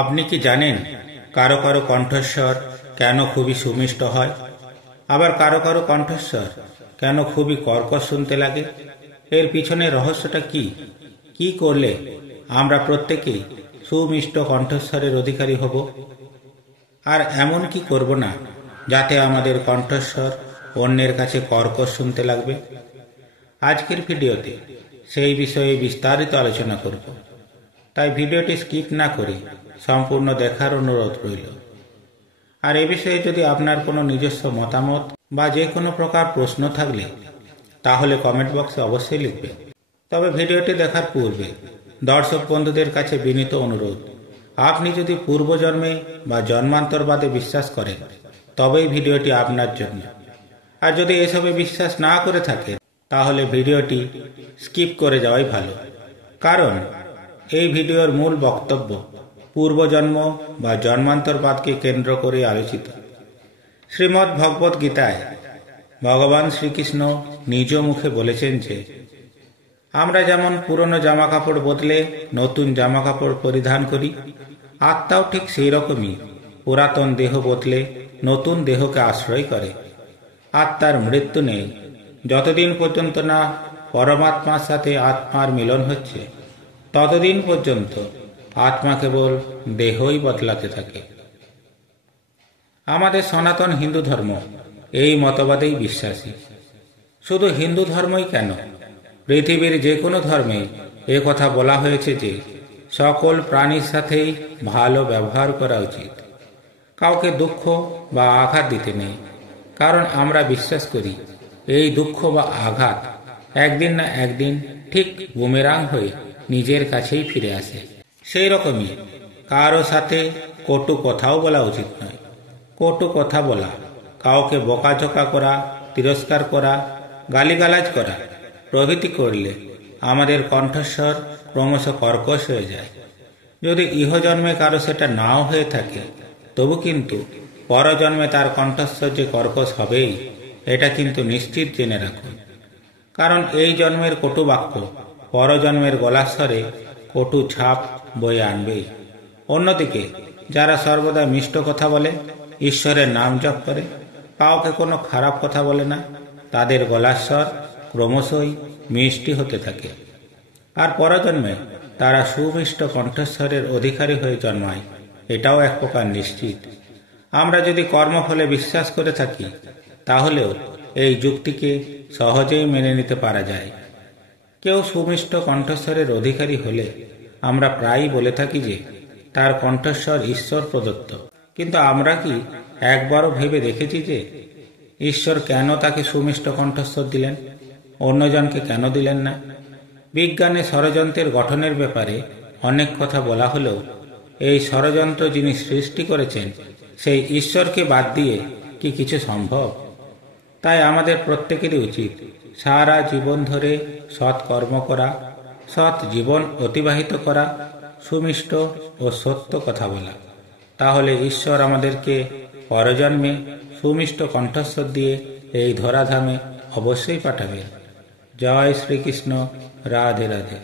আপনি কি জানেন কারো কারো কণ্ঠস্বর কেন খুবই সুমিষ্ট হয়, আবার কারো কারো কণ্ঠস্বর কেন খুবই কর্কশ শুনতে লাগে? এর পিছনে রহস্যটা কি? কি করলে আমরা প্রত্যেকেই সুমিষ্ট কণ্ঠস্বরের অধিকারী হব? আর এমন কি করব না যাতে আমাদের কণ্ঠস্বর অন্যের কাছে কর্কশ শুনতে লাগবে? আজকের ভিডিওতে সেই বিষয়ে বিস্তারিত আলোচনা করব, তাই ভিডিওটি স্কিপ না করে সম্পূর্ণ দেখার অনুরোধ রইল। আর এ বিষয়ে যদি আপনার কোনো নিজস্ব মতামত বা যে কোনো প্রকার প্রশ্ন থাকলে তাহলে কমেন্ট বক্সে অবশ্যই লিখবেন। তবে ভিডিওটি দেখার পূর্বে দর্শক বন্ধুদের কাছে বিনীত অনুরোধ, আপনি যদি পূর্বজন্মে বা জন্মান্তরবাদে বিশ্বাস করেন তবেই ভিডিওটি আপনার জন্য। আর যদি এসবে বিশ্বাস না করে থাকেন তাহলে ভিডিওটি স্কিপ করে যাওয়াই ভালো, কারণ এই ভিডিওর মূল বক্তব্য পূর্বজন্ম বা জন্মান্তরবাদকে কেন্দ্র করে আলোচিত। শ্রীমদ্ ভগবত গীতায় ভগবান শ্রীকৃষ্ণ নিজ মুখে বলেছেন যে আমরা যেমন পুরনো জামা কাপড় বদলে নতুন জামা কাপড় পরিধান করি, আত্মাও ঠিক সেই রকমই পুরাতন দেহ বদলে নতুন দেহকে আশ্রয় করে। আত্মার মৃত্যু নেই যতদিন পর্যন্ত না পরমাত্মার সাথে আত্মার মিলন হচ্ছে, ততদিন পর্যন্ত আত্মা কেবল দেহই বদলাতে থাকে। আমাদের সনাতন হিন্দু ধর্ম এই মতবাদেই বিশ্বাসী। শুধু হিন্দু ধর্মই কেন, পৃথিবীর যে কোনো ধর্মে এ কথা বলা হয়েছে যে সকল প্রাণীর সাথেই ভালো ব্যবহার করা উচিত, কাউকে দুঃখ বা আঘাত দিতে নেই। কারণ আমরা বিশ্বাস করি এই দুঃখ বা আঘাত একদিন না একদিন ঠিক বুমেরাং হয়ে নিজের কাছেই ফিরে আসে। সেই রকমই কারো সাথে কটু কথাও বলা উচিত নয়। কটু কথা বলা, কাউকে বকাঝকা করা, তিরস্কার করা, গালিগালাজ করা প্রভৃতি করলে আমাদের কণ্ঠস্বর ক্রমশ কর্কশ হয়ে যায়। যদি ইহজন্মে কারো সেটা নাও হয়ে থাকে, তবু কিন্তু পরজন্মে তার কণ্ঠস্বর যে কর্কশ হবেই, এটা কিন্তু নিশ্চিত জেনে রাখুন। কারণ এই জন্মের কটু বাক্য পরজন্মের গলাস্বরে কটু ছাপ বয়ে আনবেই। অন্যদিকে যারা সর্বদা মিষ্ট কথা বলে, ঈশ্বরের নাম জপ করে, কাউকে কোনো খারাপ কথা বলে না, তাদের গলাস্বর ক্রমশই মিষ্টি হতে থাকে। আর পরজন্মে তারা সুমিষ্ট কণ্ঠস্বরের অধিকারী হয়ে জন্মায়, এটাও এক প্রকার নিশ্চিত। আমরা যদি কর্মফলে বিশ্বাস করে থাকি তাহলেও এই যুক্তিকে সহজেই মেনে নিতে পারা যায়। কেউ সুমিষ্ট কণ্ঠস্বরের অধিকারী হলে আমরা প্রায়ই বলে থাকি যে তার কণ্ঠস্বর ঈশ্বর প্রদত্ত। কিন্তু আমরা কি একবারও ভেবে দেখেছি যে ঈশ্বর কেন তাকে সুমিষ্ট কণ্ঠস্বর দিলেন, অন্যজনকে কেন দিলেন না? বিজ্ঞানে ষড়যন্ত্রের গঠনের ব্যাপারে অনেক কথা বলা হলেও এই ষড়যন্ত্র যিনি সৃষ্টি করেছেন সেই ঈশ্বরকে বাদ দিয়ে কি কিছু সম্ভব? তাই আমাদের প্রত্যেকেরই উচিত সারা জীবন ধরে সৎ কর্ম করা, সৎ জীবন অতিবাহিত করা, সুমিষ্ট ও সত্য কথা বলা। তাহলে ঈশ্বর আমাদেরকে পরজন্মে সুমিষ্ট কণ্ঠস্বর দিয়ে এই ধরাধামে অবশ্যই পাঠাবেন। জয় শ্রীকৃষ্ণ। রাধে রাধে।